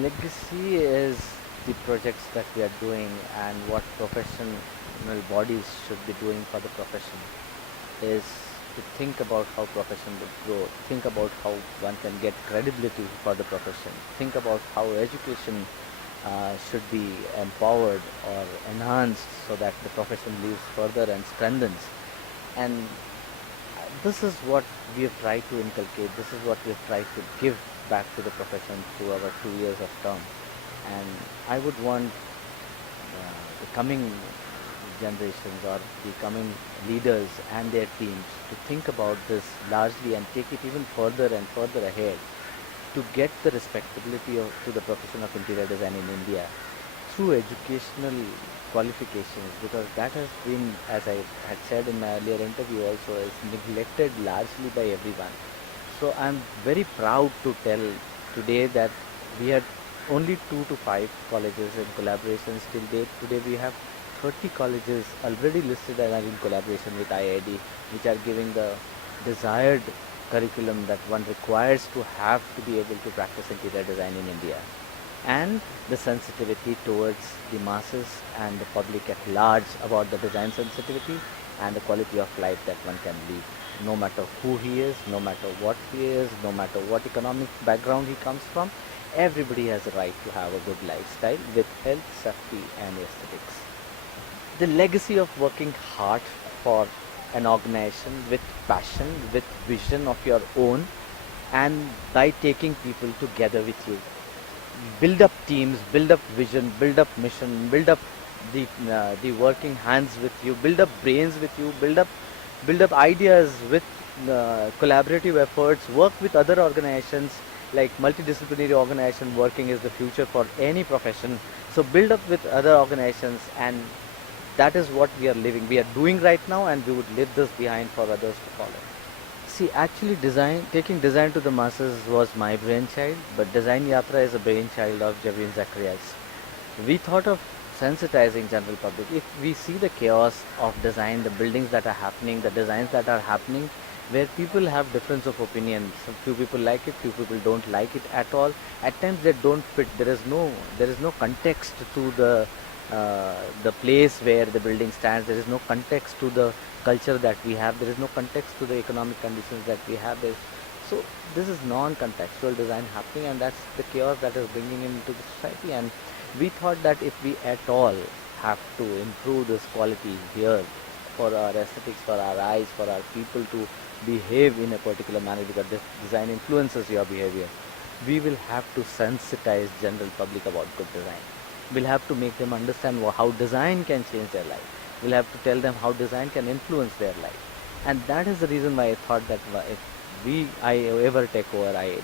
Legacy is the projects that we are doing and what professional bodies should be doing for the profession is to think about how profession would grow, think about how one can get credibility for the profession, think about how education should be empowered or enhanced so that the profession lives further and strengthens. And this is what we have tried to inculcate, this is what we have tried to give back to the profession through our 2 years of term. And I would want the coming generations or the coming leaders and their teams to think about this largely and take it even further and further ahead to get the respectability to the profession of interior design in India through educational qualifications, because that has been, as I had said in my earlier interview also, is neglected largely by everyone. So I'm very proud to tell today that we had only 2 to 5 colleges in collaborations till date. Today we have 30 colleges already listed and are in collaboration with IIID, which are giving the desired curriculum that one requires to have to be able to practice interior design in India, and the sensitivity towards the masses and the public at large about the design sensitivity and the quality of life that one can live, no matter who he is, no matter what he is, no matter what economic background he comes from. Everybody has a right to have a good lifestyle with health, safety and aesthetics. The legacy of working hard for an organization with passion, with vision of your own, and by taking people together with you. Build up teams, build up vision, build up mission, build up the working hands with you, build up brains with you, build up ideas with collaborative efforts, work with other organizations like multidisciplinary organization. Working is the future for any profession. So build up with other organizations, and that is what we are living. We are doing right now, and we would leave this behind for others to follow. See, actually, taking design to the masses was my brainchild, but Design Yatra is a brainchild of Javin Zacharias. We thought of sensitizing general public. If we see the chaos of design, the buildings that are happening, the designs that are happening, where people have difference of opinion. Some few people like it, few people don't like it at all. At times they don't fit. There is no context to the place where the building stands. There is no context to the culture that we have. There is no context to the economic conditions that we have. So this is non-contextual design happening, and that's the chaos that is bringing into the society. And we thought that if we at all have to improve this quality here for our aesthetics, for our eyes, for our people to behave in a particular manner, because this design influences your behavior, we will have to sensitize general public about good design. We'll have to make them understand how design can change their life. We'll have to tell them how design can influence their life. And that is the reason why I thought that if I ever take over IID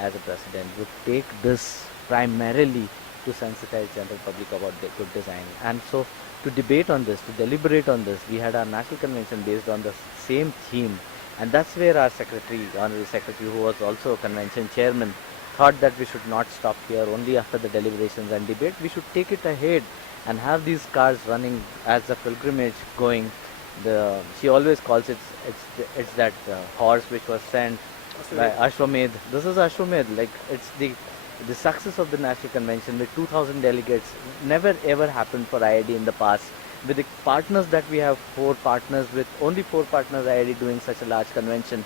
as a president, would take this primarily to sensitize general public about the good design. And so to debate on this, to deliberate on this, we had our national convention based on the same theme. And that's where our secretary, honorary secretary, who was also a convention chairman, thought that we should not stop here only after the deliberations and debate. We should take it ahead and have these cars running as a pilgrimage going. She always calls it's that horse which was sent by Ashwamedh. This is Ashwamedh. Like, it's the success of the national convention with 2,000 delegates never ever happened for IID in the past. With the partners that we have, 4 partners, with only 4 partners IID doing such a large convention,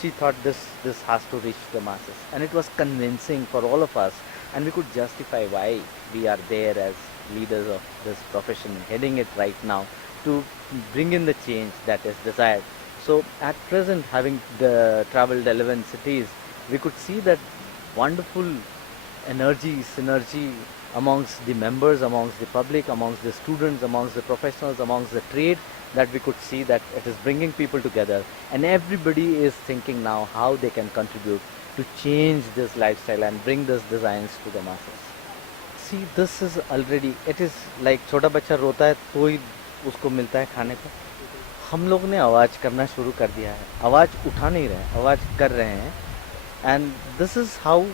she thought this has to reach the masses, and it was convincing for all of us, and we could justify why we are there as leaders of this profession, heading it right now to bring in the change that is desired. So at present, having traveled 11 cities, we could see that wonderful energy, synergy amongst the members, amongst the public, amongst the students, amongst the professionals, amongst the trade, that we could see that it is bringing people together, and everybody is thinking now how they can contribute to change this lifestyle and bring these designs to the masses. See, this is already, it is like छोटा बच्चा रोता है तो ही उसको मिलता है खाने को. हम लोग ने आवाज़ करना शुरू कर दिया है. आवाज़ उठा नहीं रहे हैं, आवाज़ कर रहे हैं. And this is how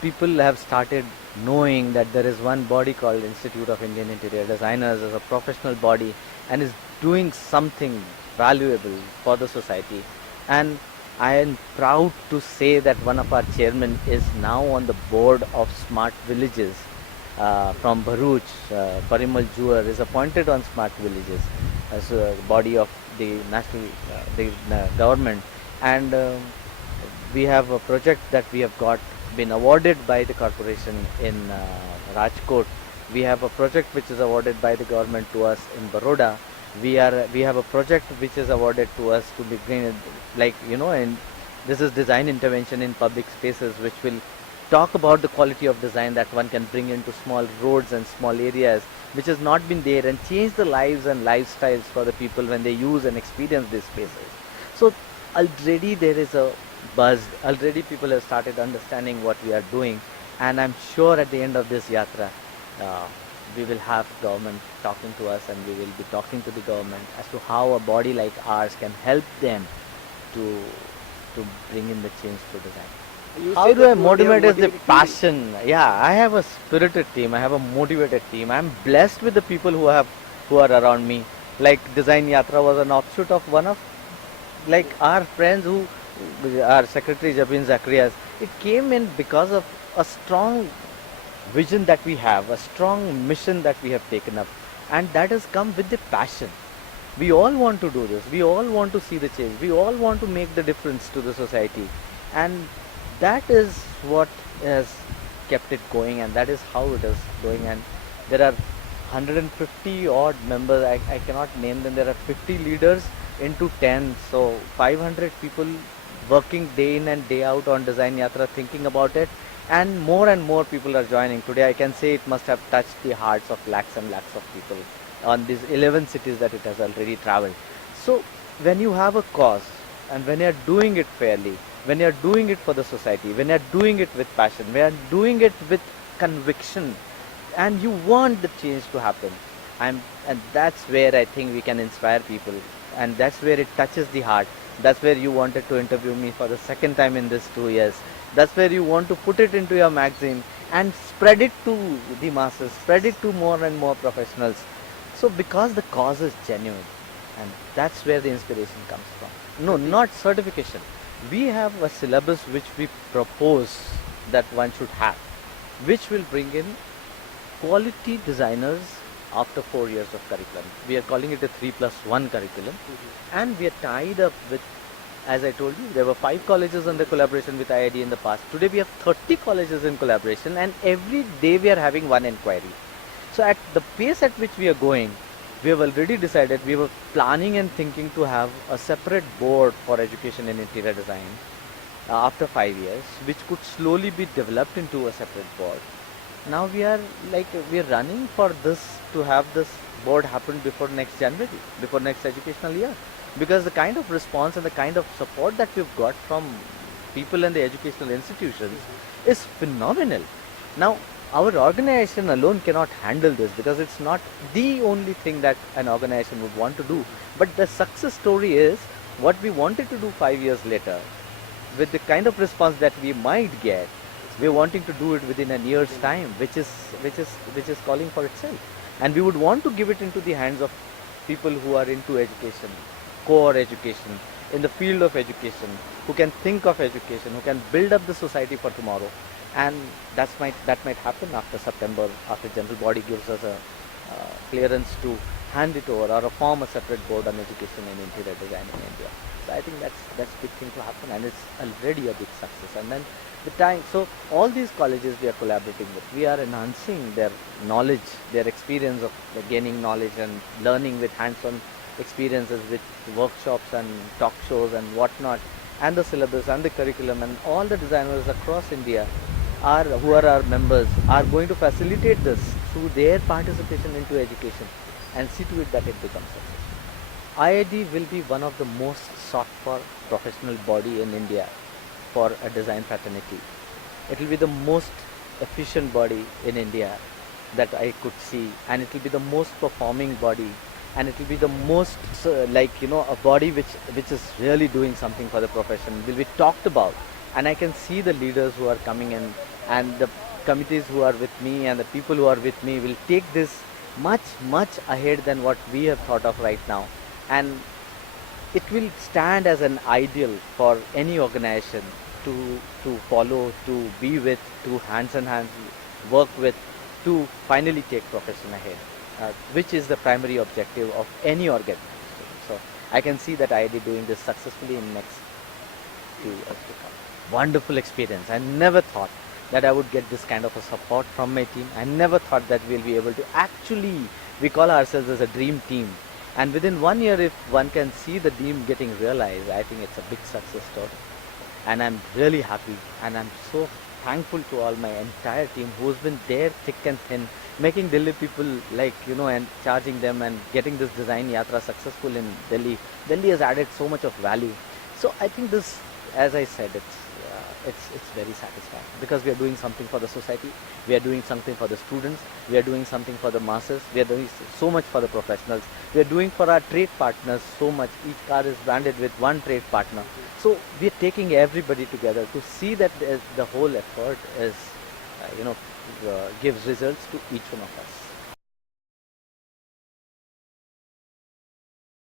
people have started knowing that there is one body called Institute of Indian Interior Designers as a professional body, and is doing something valuable for the society. And I am proud to say that one of our chairmen is now on the board of Smart Villages from Bharuch. Parimal Juar is appointed on Smart Villages as a body of the national government, and we have a project that we have got been awarded by the corporation in Rajkot. We have a project which is awarded by the government to us in Baroda. We have a project which is awarded to us to be green, like and this is design intervention in public spaces, which will talk about the quality of design that one can bring into small roads and small areas, which has not been there, and change the lives and lifestyles for the people when they use and experience these spaces. So already there is a buzz. Already people have started understanding what we are doing, and I'm sure at the end of this yatra, uh, we will have government talking to us, and we will be talking to the government as to how a body like ours can help them to to bring in the change to design. You How say do I that you already have motivate is the motivated team. passion. Yeah, I have a spirited team. I have a motivated team. I'm blessed with the people who are around me. Like Design Yatra was an offshoot of one of like our friends who our secretary Jabin Zacharias. It came in because of a strong vision that we have, a strong mission that we have taken up, and that has come with the passion. We all want to do this. We all want to see the change. We all want to make the difference to the society, and that is what has kept it going, and that is how it is going. And there are 150 odd members. I cannot name them. There are 50 leaders into 10, so 500 people working day in and day out on Design Yatra, thinking about it, and more people are joining. Today I can say it must have touched the hearts of lakhs and lakhs of people on these 11 cities that it has already traveled. So when you have a cause, and when you are doing it fairly, when you are doing it for the society, when you are doing it with passion, when you are doing it with conviction, and you want the change to happen, and that's where I think we can inspire people, and that's where it touches the heart. That's where you wanted to interview me for the second time in this 2 years. That's where you want to put it into your magazine and spread it to the masses, spread it to more and more professionals. So because the cause is genuine, and that's where the inspiration comes from. No, not certification. We have a syllabus which we propose that one should have, which will bring in quality designers after 4 years of curriculum. We are calling it a 3+1 curriculum, and we are tied up with, as I told you, there were 5 colleges under collaboration with IIID in the past. Today we have 30 colleges in collaboration, and every day we are having one inquiry. So at the pace at which we are going, we have already decided, we were planning and thinking to have a separate board for education in interior design after 5 years, which could slowly be developed into a separate board. Now we are running for this, to have this board happen before next January, before next educational year, because the kind of response and the kind of support that we've got from people and the educational institutions is phenomenal. Now our organization alone cannot handle this, because it's not the only thing that an organization would want to do, but the success story is what we wanted to do 5 years later. With the kind of response that we might get, we're wanting to do it within a year's time, which is calling for itself. And we would want to give it into the hands of people who are into education, core education, in the field of education, who can think of education, who can build up the society for tomorrow. And that might happen after September, after general body gives us a clearance to hand it over or form a separate board on education and interior design in India. So I think that's big thing to happen, and it's already a big success. And then the time, so all these colleges we are collaborating with, we are enhancing their knowledge, their experience of gaining knowledge and learning with hands-on experiences, with workshops and talk shows and whatnot, and the syllabus and the curriculum, and all the designers across India who are our members are going to facilitate this through their participation into education, and see to it that it becomes successful. IID will be one of the most sought for professional body in India for a design fraternity. It will be the most efficient body in India that I could see, and it will be the most performing body, and it will be the most a body which is really doing something for the profession, will be talked about. And I can see the leaders who are coming in, and the committees who are with me, and the people who are with me will take this much ahead than what we have thought of right now. And it will stand as an ideal for any organization to follow, to be with, to hands in hands work with, to finally take profession ahead, which is the primary objective of any organization. So I can see that IID doing this successfully in next few years to come. Wonderful experience. I never thought that I would get this kind of a support from my team. I never thought that we'll be able to actually, we call ourselves as a dream team. And within 1 year, if one can see the dream getting realized, I think it's a big success story. And I'm really happy, and I'm so thankful to all my entire team who's been there thick and thin, making Delhi people like, and charging them and getting this design Yatra successful in Delhi. Delhi has added so much of value. So I think this, as I said, it's very satisfying because we are doing something for the society, we are doing something for the students, we are doing something for the masses, we are doing so much for the professionals, we are doing for our trade partners so much. Each car is branded with one trade partner. So we are taking everybody together to see that the whole effort is, gives results to each one of us.